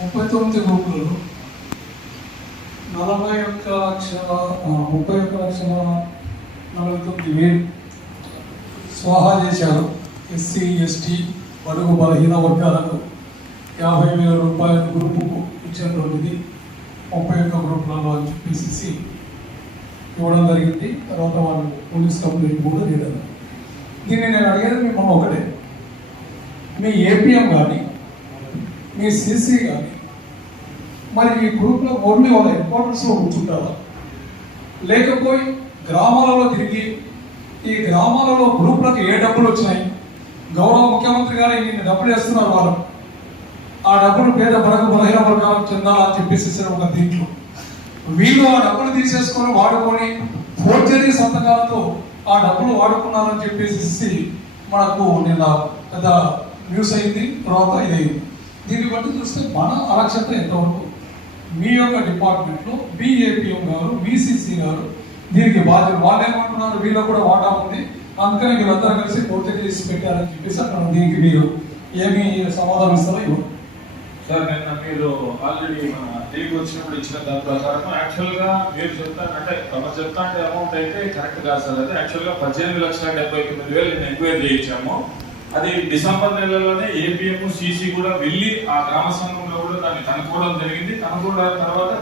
ముప్పై తొమ్మిది గ్రూపులలో నలభై ఒక్క లక్షల ముప్పై ఒక్క లక్షల నలభై తొమ్మిది వేలు స్వాహా చేశారు. ఎస్సీ ఎస్టీ బడుగు బలహీన వర్గాలకు యాభై వేల రూపాయల గ్రూపుకు ఇచ్చినటువంటిది ముప్పై ఒక్క గ్రూపులలో అని చెప్పేసి ఇవ్వడం జరిగింది. తర్వాత వాళ్ళు పోలీస్ కంప్లైంట్ కూడా చేయడం దీన్ని నేను అడిగేది మిమ్మల్ని ఒకటే. మీ ఏపీఎం కానీ మీ సిసి కానీ మరి ఈ గ్రూప్లో ఓన్లీ వాళ్ళ ఇంపార్టెన్స్లో క్వార్టర్స్లో లేకపోయి గ్రామాలలో తిరిగి ఈ గ్రామాలలో గ్రూప్లకు ఏ డబ్బులు వచ్చినాయి? గౌరవ ముఖ్యమంత్రి గారు నిన్ను డబ్బులు వేస్తున్నారు వాళ్ళు. ఆ డబ్బులు పేద బడగ బలహీన వర్గాలకు చెందాలని చెప్పేసి ఒక దీంట్లో. వీళ్ళు ఆ డబ్బులు తీసేసుకొని వాడుకొని ఫోర్జరీ సంతకాలతో ఆ డబ్బులు వాడుకున్నారని చెప్పేసి మనకు నిన్న పెద్ద న్యూస్ అయింది తర్వాత ఇది దీన్ని బట్టి చూస్తే మన అలక్ష్యత ఎంతవరకు మీ యొక్క డిపార్ట్మెంట్లో బీఏపీఎం గారు బీసీసీ గారు దీనికి బాధ్యత వాళ్ళు ఏమంటున్నారు వీళ్ళు కూడా వాటా ఉంది. అందుకని వీళ్ళందరూ కలిసి పూర్తి చేసి పెట్టారని చెప్పేసి అక్కడ దీనికి మీరు ఏమి సమాధానం ఇస్తారో ఇవ్వండి సార్ నిన్న మీరు ఆల్రెడీ మన టీవీకి వచ్చినప్పుడు ఇచ్చిన దాని ప్రకారం యాక్చువల్గా మీరు చెప్తానంటే తమ చెప్తా అంటే అమౌంట్ అయితే కరెక్ట్ కాదు సార్. అది యాక్చువల్గా పద్దెనిమిది లక్షల డెబ్బై తొమ్మిది వేలు నేను ఎంక్వైరీ చేయించాము. అది డిసెంబర్ నెలలోనే ఏపీఎం సిసి కూడా వెళ్ళి ఆ గ్రామ సంఘంలో కూడా దాన్ని కనుక్కోవడం జరిగింది. కనుక్కోవడం తర్వాత